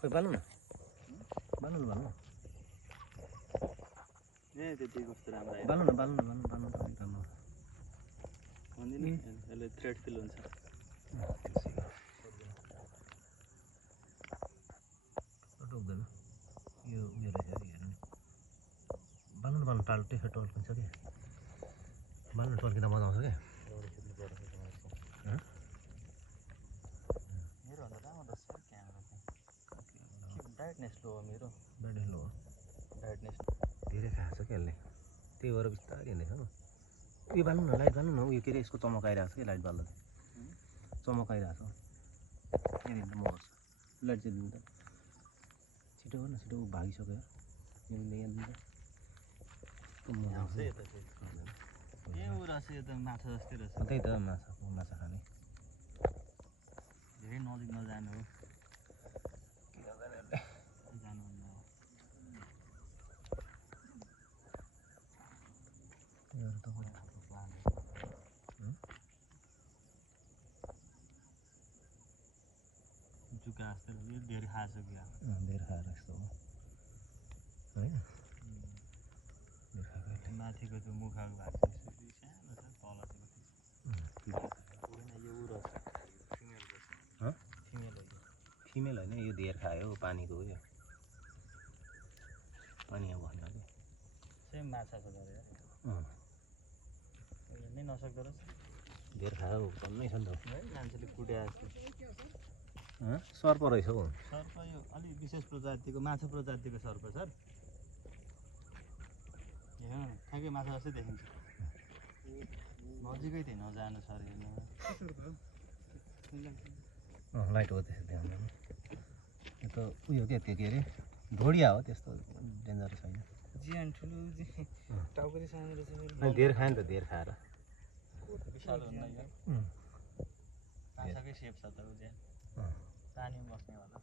खोइ बाल्नु न बाल्नु न बाल्नु ए त्यति कस्तो राम्रो आयो बाल्नु न बाल्नु न बाल्नु बाल्नु त राम्रो भन्दिनँ यसले थ्रेड फिल हुन्छ डुब्दैन यो उयो रहेछ हेर्नु बाल्नु बाल्नु टाढो टेक्छ टल्किन्छ कि बाल्नु टल्किँदा मजा आउँछ क्या मेरो भन्दा राम्रो छ क्यामेरा चाहिँ ब्राइटनेस लो हो मेरो ब्राइटनेस लो ब्राइटनेस धेरै खाएको छ क्या यसले त्यही भएर बिस्तारै हिँड्दैछ हो उयो बाल्नु न लाइट बाल्नु न उयो के अरे यसको चमक आइरहेको छ कि लाइट बाल्दा चमक आइरहेको छ यहाँनिर त म गर्छु लाइट चाहिँ दिनु त छिटो गर्नु छिटो भागिसक्यो यहाँनिर यहाँ दिनु के उ रहेछ यो त माछा जस्तै रहेछ त्यही त माछा खाने धेरै नजिक नजानु हो जुका जस्तै यो धेरै खाएको छ क्या धेरै खाएर यस्तो हो होइन माथिको त्यो मुखाको भाग चाहिँ सानो छ तल चाहिँ यो उ रहेछ फिमेल हो फिमेल होइन यो धेर खायो पानीको उयो पानीमा बस्नु कि सेम माछा छ गरे हेर्नै नसक्दो रहेछ धेर खायो भन्नै छ नि त है मान्छेले कुट्याएको सर्प रहेछ हौ सर्प यो अलिक विशेष प्रजातिको माछा प्रजातिको सर्प सर हेर्नु ठ्याक्कै माछा जस्तै देखिन्छ नजिकै थिएँ नजानु सर हेर्नु लाइट हो त्यसो ध्यान दिनु यो त उयो के त्यो के अरे ढोडिया हो त्यस्तो डेन्जरस होइन ज्यान ठुलो टाउको सानो रहेछ धेर खायो नि त धेर खाएर विशाल हुन्न यो माछाकै सेप छ त उ ज्यान पानीमा बस्नेवाला